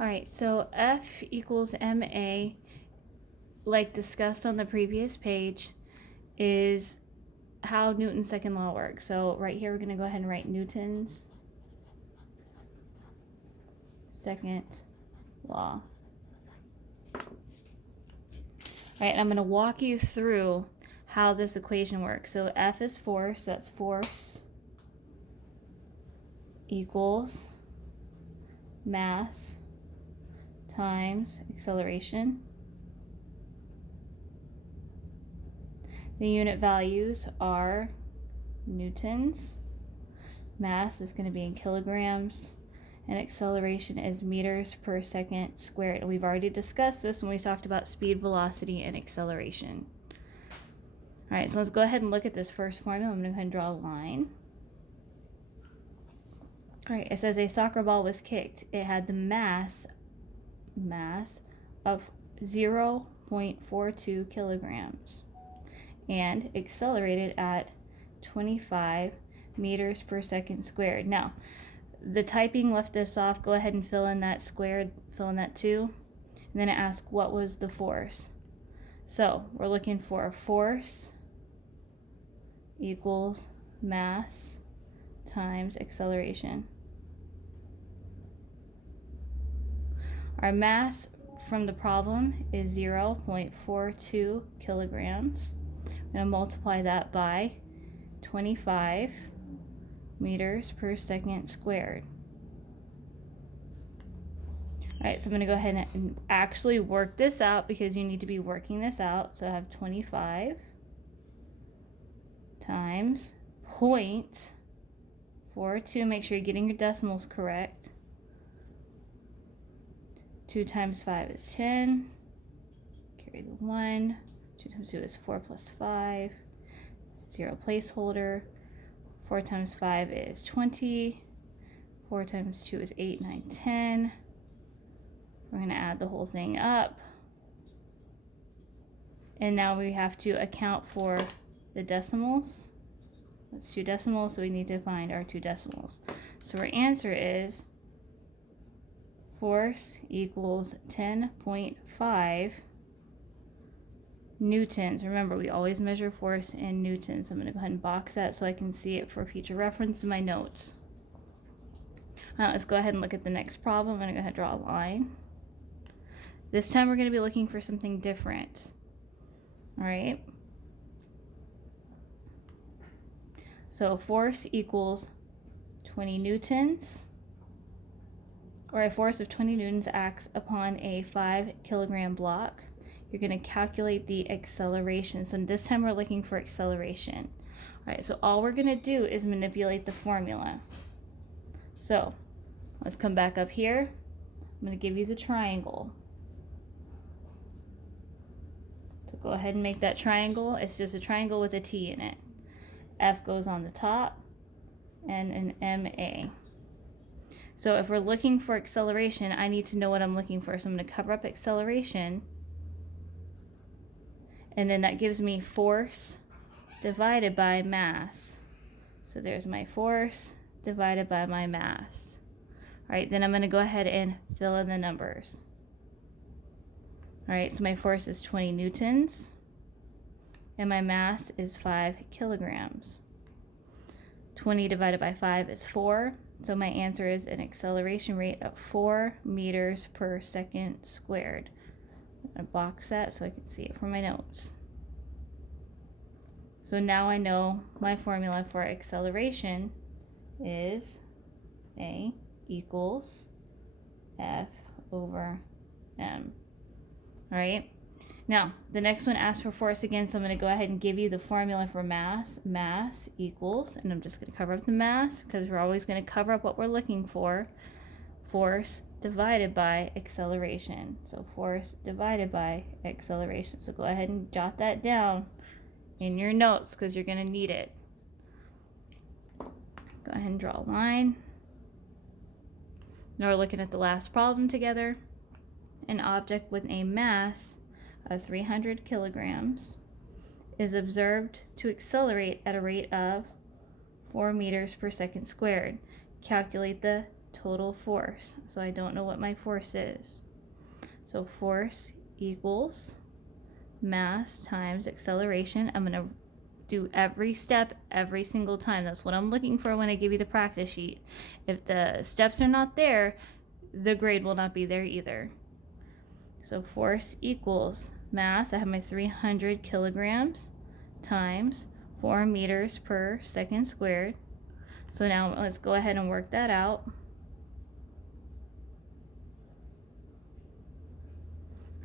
All right, so F equals ma, like discussed on the previous page, is how Newton's second law works. So right here, we're going to go ahead and write Newton's second law. All right, and I'm going to walk you through how this equation works. So F is force, that's force equals mass times acceleration. The unit values are newtons, mass is going to be in kilograms, and acceleration is meters per second squared. And we've already discussed this when we talked about speed, velocity, and acceleration. All right, so let's go ahead and look at this first formula. I'm going to go ahead and draw a line. All right, it says a soccer ball was kicked. It had the mass of 0.42 kilograms and accelerated at 25 meters per second squared. Now, the typing left us off. Go ahead and fill in that squared, fill in that 2, and then it asks what was the force. So we're looking for force equals mass times acceleration. Our mass from the problem is 0.42 kilograms. I'm going to multiply that by 25 meters per second squared. All right, so I'm going to go ahead and actually work this out because you need to be working this out. So I have 25 times 0.42. Make sure you're getting your decimals correct. 2 times 5 is 10. Carry the 1. 2 times 2 is 4 plus 5. 0 placeholder. 4 times 5 is 20. 4 times 2 is 8, 9, 10. We're going to add the whole thing up. And now we have to account for the decimals. That's 2 decimals, so we need to find our 2 decimals. So our answer is force equals 10.5 newtons. Remember, we always measure force in newtons. I'm going to go ahead and box that so I can see it for future reference in my notes. Let's go ahead and look at the next problem. I'm going to go ahead and draw a line. This time we're going to be looking for something different. All right. So force equals 20 newtons, or a force of 20 newtons acts upon a 5 kilogram block. You're going to calculate the acceleration. So this time we're looking for acceleration. All right, so all we're going to do is manipulate the formula. So let's come back up here. I'm going to give you the triangle. So go ahead and make that triangle. It's just a triangle with a T in it. F goes on the top and an MA. So if we're looking for acceleration, I need to know what I'm looking for. So I'm going to cover up acceleration. And then that gives me force divided by mass. So there's my force divided by my mass. All right, then I'm going to go ahead and fill in the numbers. All right, so my force is 20 newtons. And my mass is 5 kilograms. 20 divided by 5 is 4. So my answer is an acceleration rate of 4 meters per second squared. I'm going to box that so I can see it from my notes. So now I know my formula for acceleration is A equals F over M. All right. Now, the next one asks for force again, so I'm going to go ahead and give you the formula for mass. Mass equals, and I'm just going to cover up the mass because we're always going to cover up what we're looking for. Force divided by acceleration. So force divided by acceleration. So go ahead and jot that down in your notes because you're going to need it. Go ahead and draw a line. Now we're looking at the last problem together. An object with a mass of 300 kilograms is observed to accelerate at a rate of 4 meters per second squared. Calculate the total force. So I don't know what my force is. So force equals mass times acceleration. I'm going to do every step every single time. That's what I'm looking for when I give you the practice sheet. If the steps are not there, the grade will not be there either. So force equals mass, I have my 300 kilograms, times 4 meters per second squared. So now let's go ahead and work that out.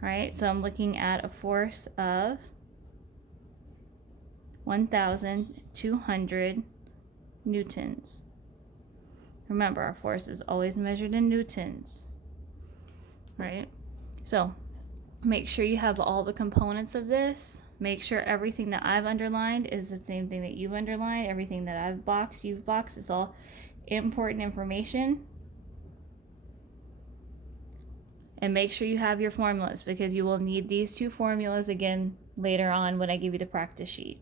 All right, so I'm looking at a force of 1,200 newtons. Remember, our force is always measured in newtons, right? So make sure you have all the components of this. Make sure everything that I've underlined is the same thing that you've underlined. Everything that I've boxed, you've boxed. It's all important information. And make sure you have your formulas, because you will need these two formulas again later on when I give you the practice sheet.